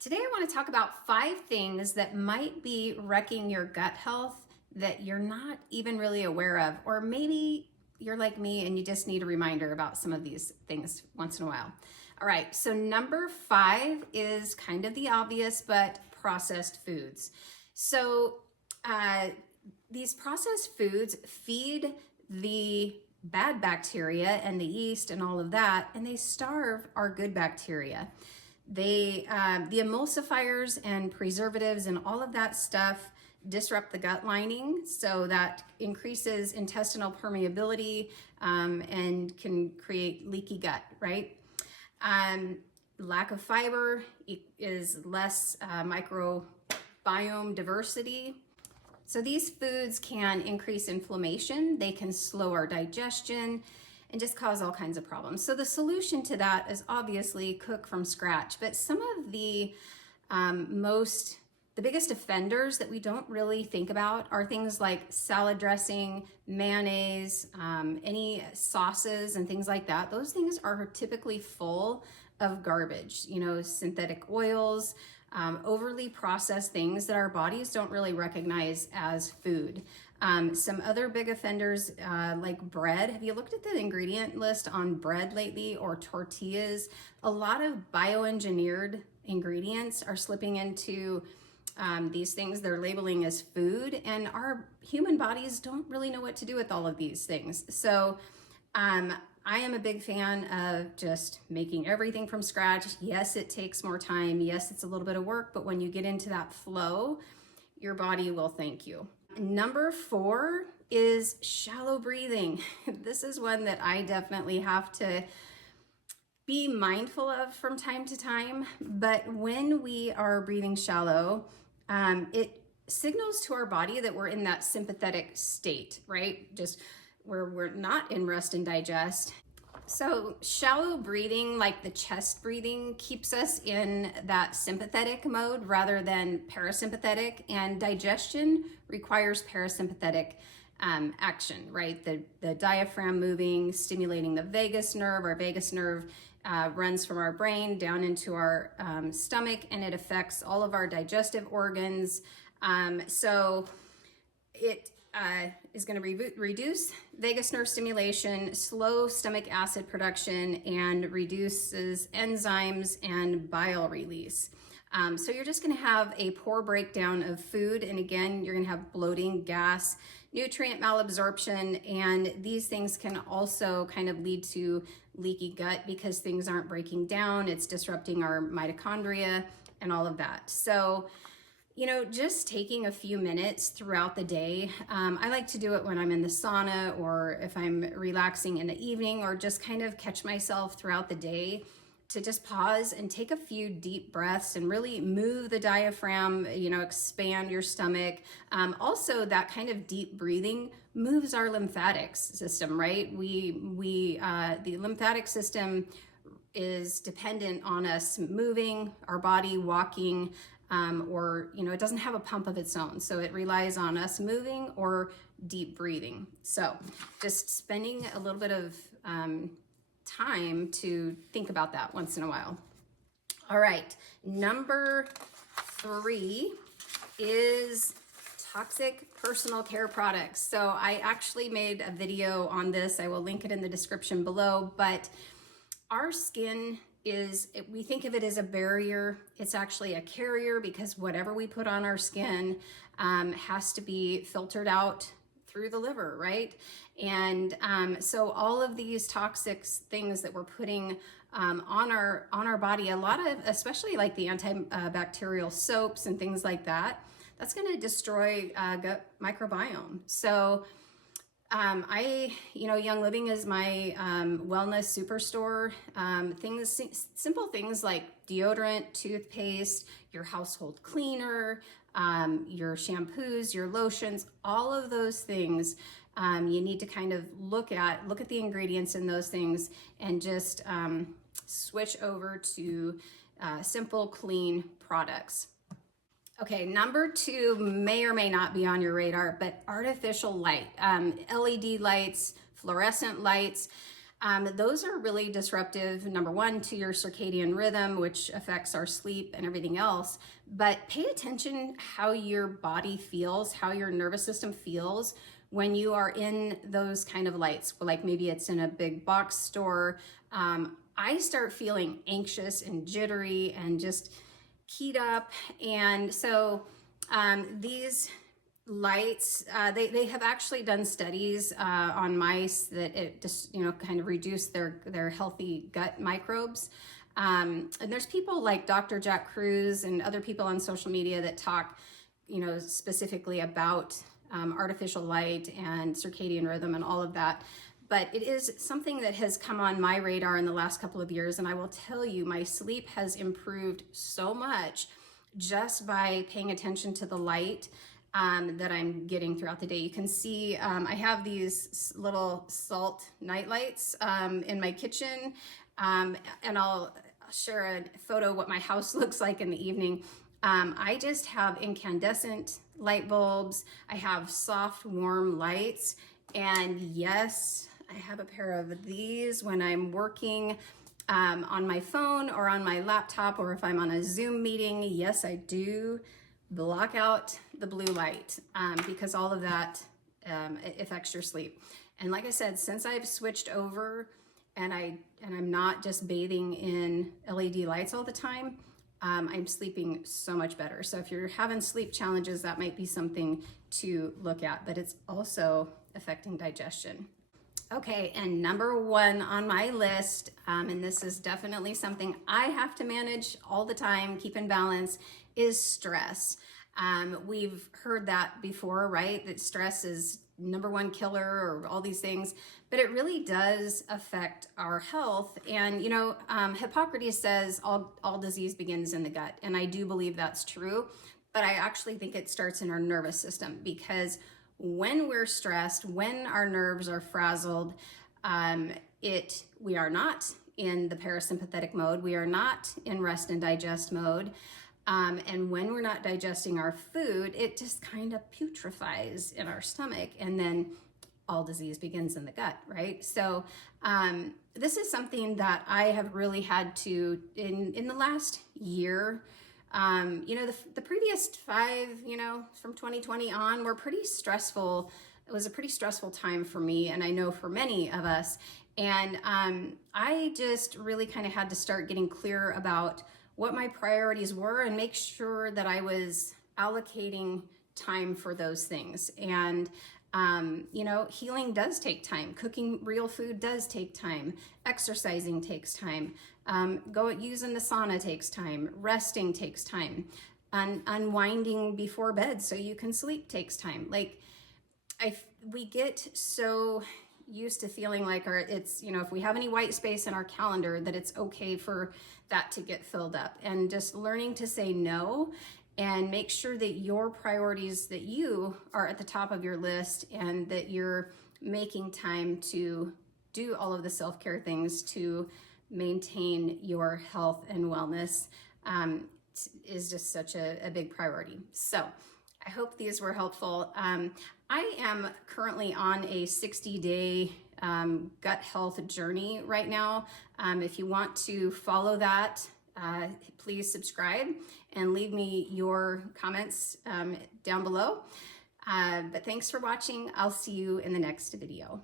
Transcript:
Today I want to talk about 5 things that might be wrecking your gut health that you're not even really aware of, or maybe you're like me and you just need a reminder about some of these things once in a while. All right, so number 5 is kind of the obvious, but processed foods. So these processed foods feed the bad bacteria and the yeast and all of that, and they starve our good bacteria. The emulsifiers and preservatives and all of that stuff disrupt the gut lining, so that increases intestinal permeability and can create leaky gut, right? Lack of fiber is less microbiome diversity. So these foods can increase inflammation, they can slow our digestion, and just cause all kinds of problems. So the solution to that is obviously cook from scratch. But some of the biggest offenders that we don't really think about are things like salad dressing, mayonnaise, any sauces and things like that. Those things are typically full of garbage, synthetic oils, overly processed things that our bodies don't really recognize as food. Some other big offenders like bread. Have you looked at the ingredient list on bread lately, or tortillas? A lot of bioengineered ingredients are slipping into these things they're labeling as food, and our human bodies don't really know what to do with all of these things. So I am a big fan of just making everything from scratch. Yes, it takes more time. Yes, it's a little bit of work, but when you get into that flow, your body will thank you. Number 4 is shallow breathing. This is one that I definitely have to be mindful of from time to time. But when we are breathing shallow, it signals to our body that we're in that sympathetic state, right? Just where we're not in rest and digest. So shallow breathing, like the chest breathing, keeps us in that sympathetic mode rather than parasympathetic, and digestion requires parasympathetic action, right? The diaphragm moving, stimulating the vagus nerve. Our vagus nerve runs from our brain down into our stomach, and it affects all of our digestive organs. So it is going to reduce vagus nerve stimulation, slow stomach acid production, and reduces enzymes and bile release. So you're just going to have a poor breakdown of food, and again, you're going to have bloating, gas, nutrient malabsorption, and these things can also kind of lead to leaky gut because things aren't breaking down. It's disrupting our mitochondria and all of that. So just taking a few minutes throughout the day. I like to do it when I'm in the sauna, or if I'm relaxing in the evening, or just kind of catch myself throughout the day to just pause and take a few deep breaths and really move the diaphragm, expand your stomach. Also, that kind of deep breathing moves our lymphatic system, right? The lymphatic system is dependent on us moving our body, walking, or it doesn't have a pump of its own, so it relies on us moving or deep breathing. So just spending a little bit of time to think about that once in a while. All right, number 3 is toxic personal care products. So I actually made a video on this. I will link it in the description below, but our skin we think of it as a barrier. It's actually a carrier, because whatever we put on our skin has to be filtered out through the liver, right? And so all of these toxic things that we're putting on our body, a lot of, especially like the antibacterial soaps and things like that, that's going to destroy gut microbiome. So Young Living is my wellness superstore. Simple things like deodorant, toothpaste, your household cleaner, your shampoos, your lotions, all of those things. You need to kind of look at the ingredients in those things and just switch over to simple, clean products. Okay, number 2 may or may not be on your radar, but artificial light, LED lights, fluorescent lights. Those are really disruptive, number one, to your circadian rhythm, which affects our sleep and everything else. But pay attention how your body feels, how your nervous system feels when you are in those kind of lights, like maybe it's in a big box store. I start feeling anxious and jittery and just keyed up. And so these lights, they have actually done studies on mice that it just, kind of reduced their healthy gut microbes. And there's people like Dr. Jack Cruz and other people on social media that talk, specifically about artificial light and circadian rhythm and all of that. But it is something that has come on my radar in the last couple of years. And I will tell you, my sleep has improved so much just by paying attention to the light that I'm getting throughout the day. You can see I have these little salt night lights in my kitchen, and I'll share a photo of what my house looks like in the evening. I just have incandescent light bulbs. I have soft, warm lights. And yes, I have a pair of these when I'm working on my phone or on my laptop, or if I'm on a Zoom meeting. Yes, I do block out the blue light because all of that affects your sleep. And like I said, since I've switched over and I'm not just bathing in LED lights all the time, I'm sleeping so much better. So if you're having sleep challenges, that might be something to look at, but it's also affecting digestion. Okay, and number one on my list, and this is definitely something I have to manage all the time, keep in balance, is stress. We've heard that before, right? That stress is number one killer or all these things, but it really does affect our health. And, Hippocrates says all disease begins in the gut. And I do believe that's true, but I actually think it starts in our nervous system, because when we're stressed, when our nerves are frazzled, we are not in the parasympathetic mode. We are not in rest and digest mode. And when we're not digesting our food, it just kind of putrefies in our stomach, and then all disease begins in the gut, right? So this is something that I have really had to, in the last year, the previous 5, from 2020 on, were pretty stressful. It was a pretty stressful time for me, and I know for many of us. And I just really kind of had to start getting clear about what my priorities were and make sure that I was allocating time for those things. And healing does take time. Cooking real food does take time. Exercising takes time. Using the sauna takes time. Resting takes time. Unwinding before bed so you can sleep takes time. We get so used to feeling like if we have any white space in our calendar, that it's okay for that to get filled up. And just learning to say no and make sure that your priorities, that you are at the top of your list, and that you're making time to do all of the self-care things to maintain your health and wellness is just such a big priority. So I hope these were helpful. I am currently on a 60-day gut health journey right now. If you want to follow that, please subscribe and leave me your comments down below. But thanks for watching. I'll see you in the next video.